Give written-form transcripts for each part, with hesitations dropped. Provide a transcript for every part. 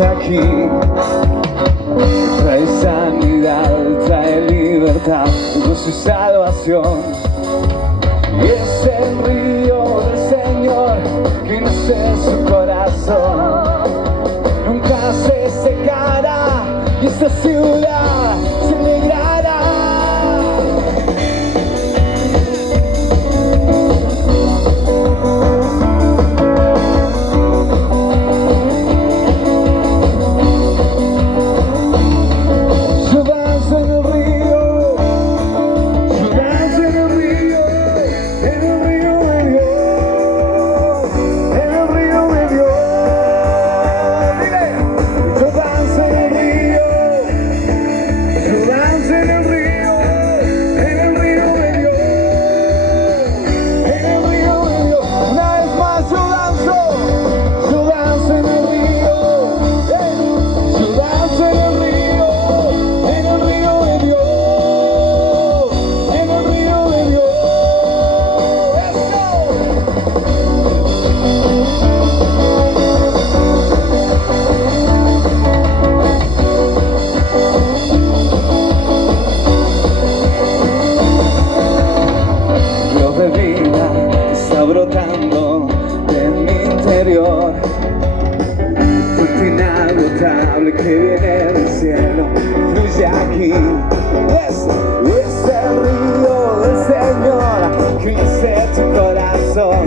aquí. Trae sanidad, trae libertad, gozo y salvación. Y es el río del Señor que nace en su corazón. Nunca se secará y esta ciudad se alegrará. Brotando de mi interior, fuente inagotable que viene del cielo, fluye aquí. Es el río del Señor que nace en tu corazón.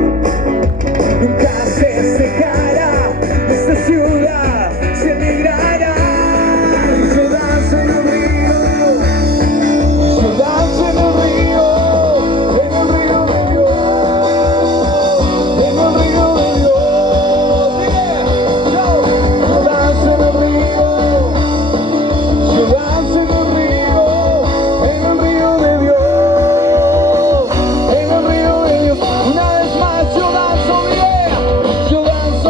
Nunca se secará, esta ciudad se alegrará. Yo danzo en el río, yo danzo en el río. Yo danzo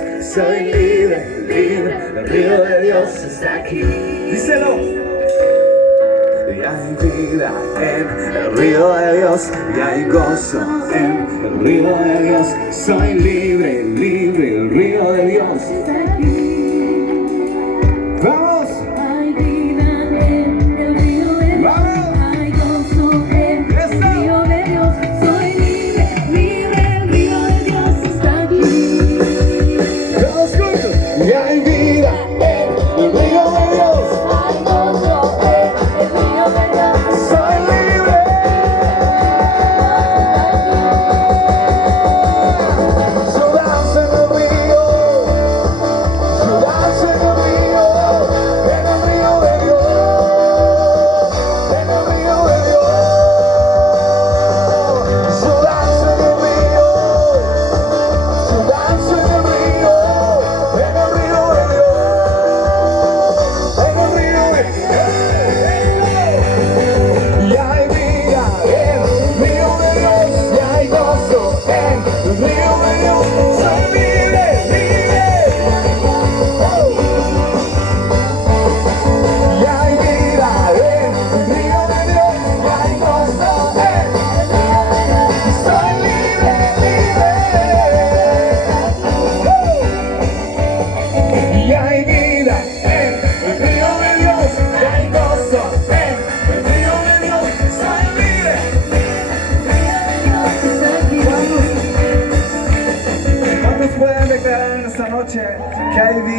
Dios, soy libre, libre, el río de Dios está aquí. Díselo. Y hay vida en el río de Dios, y hay gozo en el río de Dios. Soy libre, libre, el río de Dios está aquí. ¡Vamos! Hay vida en el río de Dios. ¡Vamos! Hay gozo en el río de Dios. Soy libre, libre, el río de Dios está aquí. ¡Todos juntos! Y hay vida en el río de Dios. Hay gozo en el río de Dios. Soy libre. Yo danzo en el río. Yo danzo en el río. En el río de Dios. En el río de Dios. Yo danzo en el río. Yo danzo en el río. En el río de Dios. En el río de Dios. Y hay vida en el río de Dios, y hay gozo en el río de Dios. Soy libre, libre. Y hay vida en el río de Dios, y hay gozo en el río de Dios. Soy libre, libre. Y hay vida en el río de Dios, y hay gozo en el río de Dios. Soy libre. ¿Cuántos pueden declarar en esta noche que hay vida?